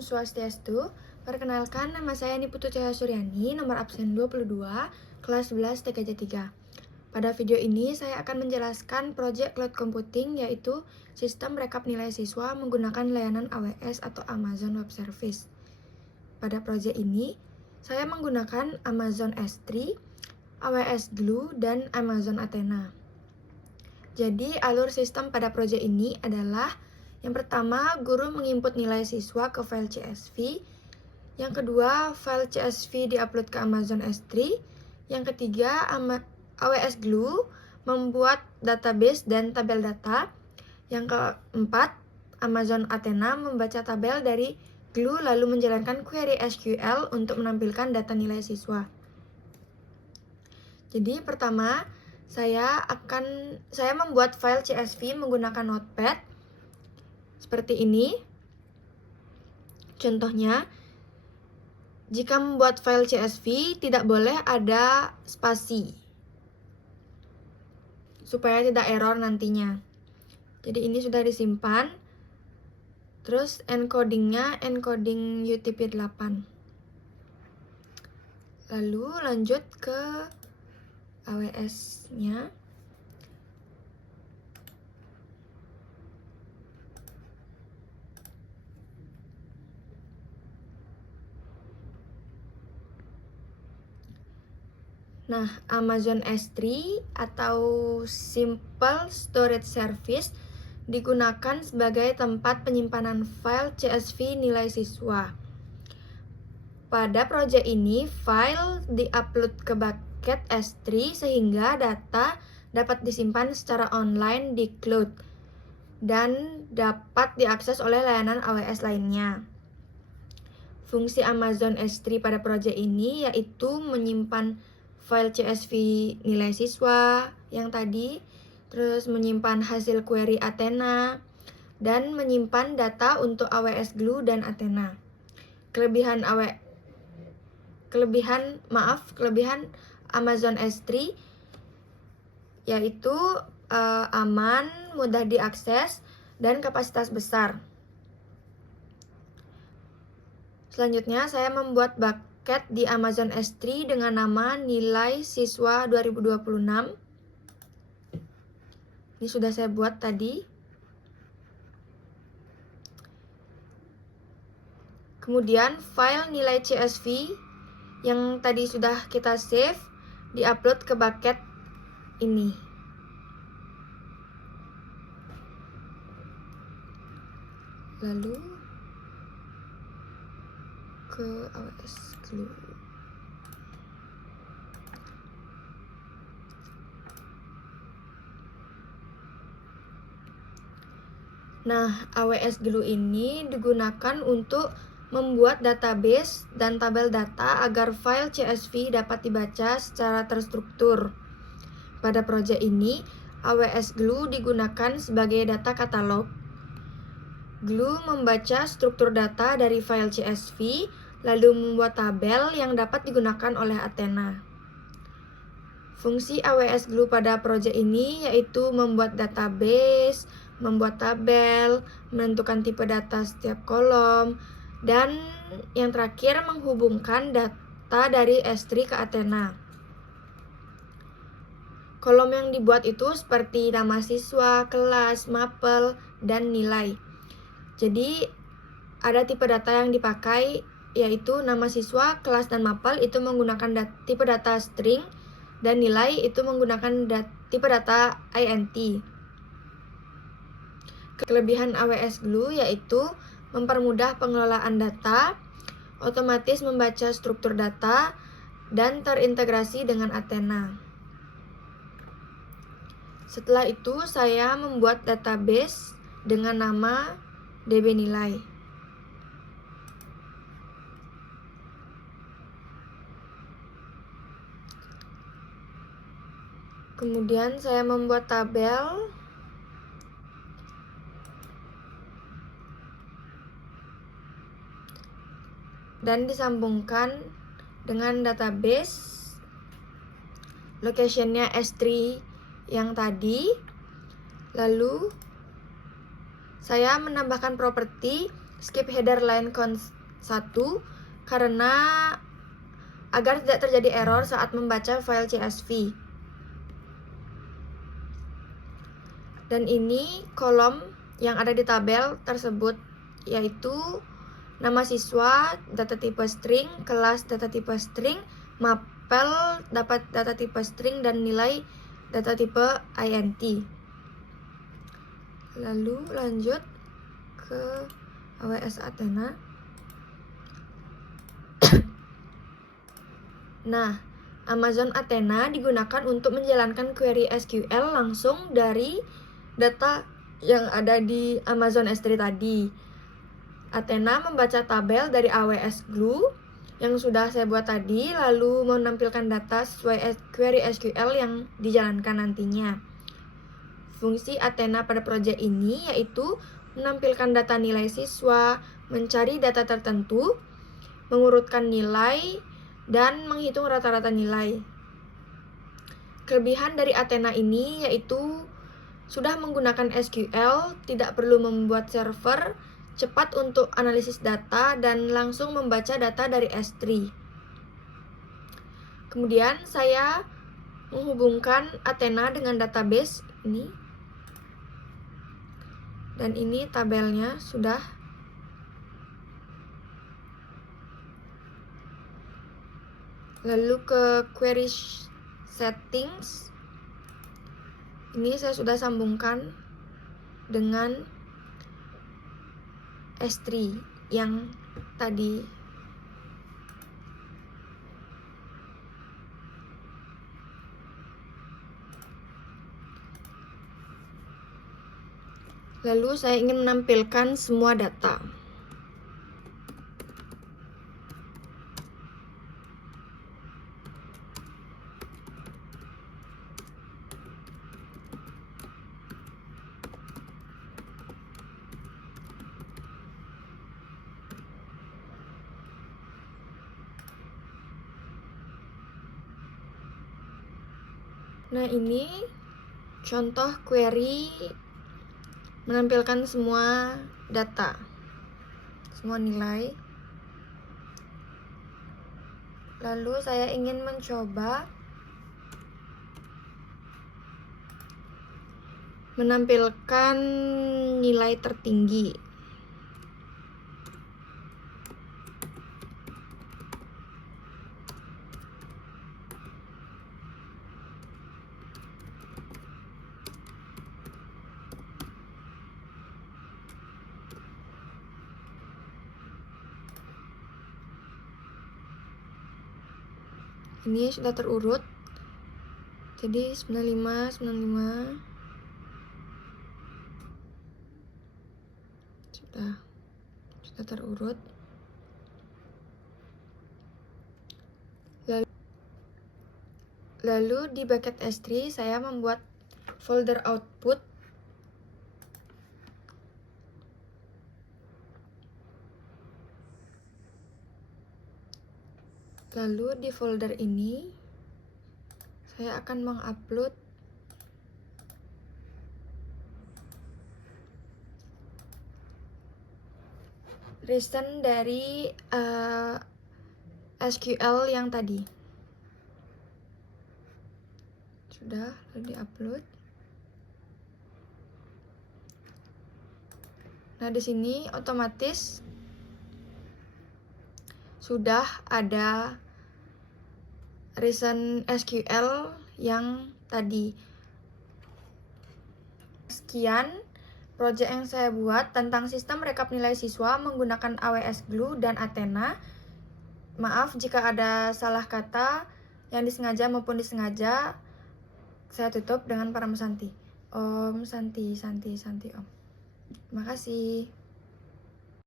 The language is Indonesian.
Om Swastiastu. Perkenalkan, nama saya Niputu Cahaya Suryani, nomor absen 22, kelas 11 TKJ 3. Pada video ini, saya akan menjelaskan proyek cloud computing, yaitu sistem rekap nilai siswa menggunakan layanan AWS atau Amazon Web Service. Pada proyek ini, saya menggunakan Amazon S3, AWS Glue, dan Amazon Athena. Jadi, alur sistem pada proyek ini adalah yang pertama, guru menginput nilai siswa ke file CSV. Yang kedua, file CSV diupload ke Amazon S3. Yang ketiga, AWS Glue membuat database dan tabel data. Yang keempat, Amazon Athena membaca tabel dari Glue lalu menjalankan query SQL untuk menampilkan data nilai siswa. Jadi pertama, saya membuat file CSV menggunakan Notepad. Seperti ini. Contohnya, jika membuat file CSV tidak boleh ada spasi supaya tidak error nantinya. Jadi ini sudah disimpan. Terus encodingnya encoding UTP-8. Lalu lanjut ke AWS-nya. Nah, Amazon S3 atau Simple Storage Service digunakan sebagai tempat penyimpanan file CSV nilai siswa. Pada proyek ini, file diupload ke bucket S3 sehingga data dapat disimpan secara online di cloud dan dapat diakses oleh layanan AWS lainnya. Fungsi Amazon S3 pada proyek ini yaitu menyimpan file CSV nilai siswa yang tadi, terus menyimpan hasil query Athena, dan menyimpan data untuk AWS Glue dan Athena. Kelebihan Amazon S3 yaitu aman, mudah diakses, dan kapasitas besar. Selanjutnya, saya membuat bucket di Amazon S3 dengan nama nilai siswa 2026. Ini sudah saya buat tadi. Kemudian file nilai CSV yang tadi sudah kita save diupload ke bucket ini. Lalu ke AWS Glue. Nah, AWS Glue ini digunakan untuk membuat database dan tabel data agar file CSV dapat dibaca secara terstruktur. Pada proyek ini, AWS Glue digunakan sebagai data katalog. Glue membaca struktur data dari file CSV, lalu membuat tabel yang dapat digunakan oleh Athena. Fungsi AWS Glue pada proyek ini yaitu membuat database, membuat tabel, menentukan tipe data setiap kolom, dan yang terakhir menghubungkan data dari S3 ke Athena. Kolom yang dibuat itu seperti nama siswa, kelas, mapel, dan nilai. Jadi ada tipe data yang dipakai yaitu nama siswa, kelas, dan mapel itu menggunakan tipe data string, dan nilai itu menggunakan tipe data int. Kelebihan AWS Glue yaitu mempermudah pengelolaan data, otomatis membaca struktur data, dan terintegrasi dengan Athena. Setelah itu, saya membuat database dengan nama DB nilai. Kemudian saya membuat tabel dan disambungkan dengan database location-nya S3 yang tadi. Lalu saya menambahkan properti skip header line cons 1 karena agar tidak terjadi error saat membaca file CSV. Dan ini kolom yang ada di tabel tersebut, yaitu nama siswa, data tipe string, kelas data tipe string, mapel dapat data tipe string, dan nilai data tipe int. Lalu lanjut ke AWS Athena. Nah, Amazon Athena digunakan untuk menjalankan query SQL langsung dari data yang ada di Amazon S3 tadi. Athena membaca tabel dari AWS Glue yang sudah saya buat tadi, lalu menampilkan data sesuai query SQL yang dijalankan nantinya. Fungsi Athena pada proyek ini yaitu menampilkan data nilai siswa, mencari data tertentu, mengurutkan nilai, dan menghitung rata-rata nilai. Kelebihan dari Athena ini yaitu sudah menggunakan SQL, tidak perlu membuat server, cepat untuk analisis data, dan langsung membaca data dari S3. Kemudian saya menghubungkan Athena dengan database ini. Dan ini tabelnya sudah. Lalu ke query settings. Ini saya sudah sambungkan dengan S3 yang tadi. Lalu saya ingin menampilkan semua data. Nah, ini contoh query menampilkan semua data, semua nilai. Lalu saya ingin mencoba menampilkan nilai tertinggi. Ini sudah terurut. Jadi 95, 95 sudah terurut. Lalu di bucket S3 saya membuat folder output. Lalu di folder ini saya akan mengupload reason dari SQL yang tadi. Sudah di-upload. Nah, di sini otomatis sudah ada reason SQL yang tadi. Sekian project yang saya buat tentang sistem rekap nilai siswa menggunakan AWS Glue dan Athena. Maaf jika ada salah kata yang disengaja maupun disengaja. Saya tutup dengan Param Santi. Om Santi Santi Santi Om. Terima kasih.